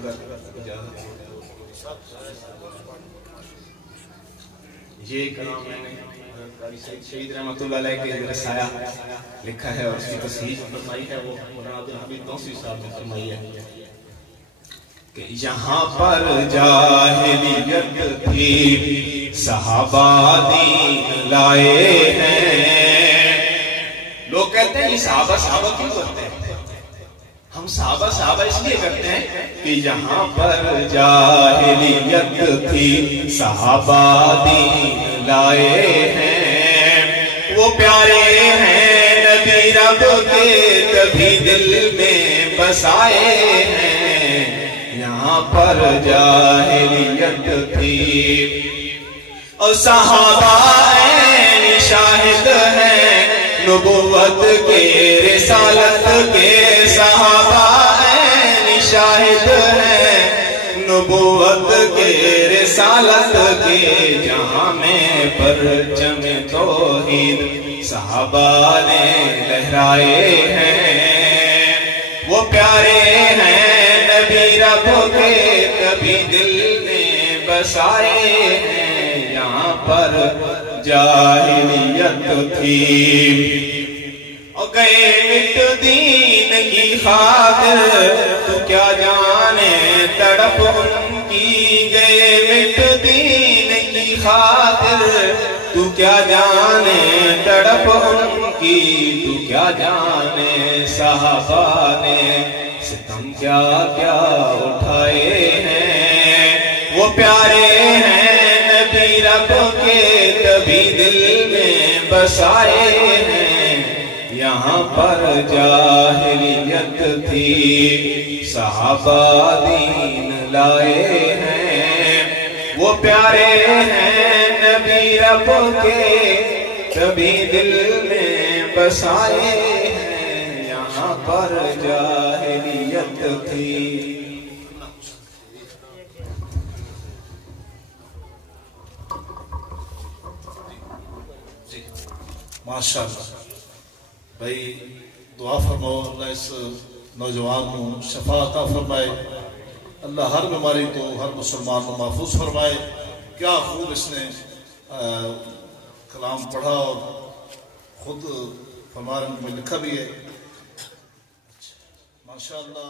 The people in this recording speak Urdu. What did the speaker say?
اگر اجازت ہو یہ کلام میں نے قاری سعید شہید رحمۃ اللہ علیہ کے رسالہ لکھا ہے اور اس کی تصحیح فرمائی ہے، وہ مولانا عبدالحمید توسیع صاحب نے فرمائی ہے کہ یہاں پر جاہلیت تھی صحابہ دین لائے ہیں. لوگ کہتے ہیں یہ صحابہ صحابہ کیوں کرتے ہیں؟ ہم صحابہ صحابہ اس لیے کرتے ہیں کہ یہاں پر جاہلیت تھی صحابہ دین لائے ہیں. وہ پیارے ہیں نبی رب کے کبھی دل میں بسائے ہیں. یہاں پر جاہلیت تھی اور صحابہ عین شاہد ہیں نبوت کے رسالت کے. صحابہ عین شاہد ہیں نبوت کے رسالت کے. جہاں میں پرچم توحید صحابہ نے لہرائے ہیں. وہ پیارے ہیں نبی رب کے کبھی دل میں بسائے ہیں. یہاں پر جاہلیت تھی اور گئے مٹ دین کی خاطر. تو کیا جانے تڑپ ان کی گئے مٹ دین کی خاطر. تو کیا جانے تڑپ ان کی. تو کیا جانے صحابہ نے ستم کیا کیا اٹھائے ہیں. وہ پیارے ہیں نبی رب کے کبھی دل میں بسائے ہیں. یہاں پر جاہلیت تھی صحابہ دین لائے ہیں. وہ پیارے ہیں نبی رب کے کبھی دل میں بسائے ہیں. یہاں پر جاہلیت تھی. ماشاءاللہ بھائی دعا فرماؤ اللہ اس نوجوان کو شفا عطا فرمائے. اللہ ہر بیماری کو ہر مسلمان کو محفوظ فرمائے. کیا خوب اس نے کلام پڑھا اور خود فرمان میں لکھا بھی ہے. ماشاءاللہ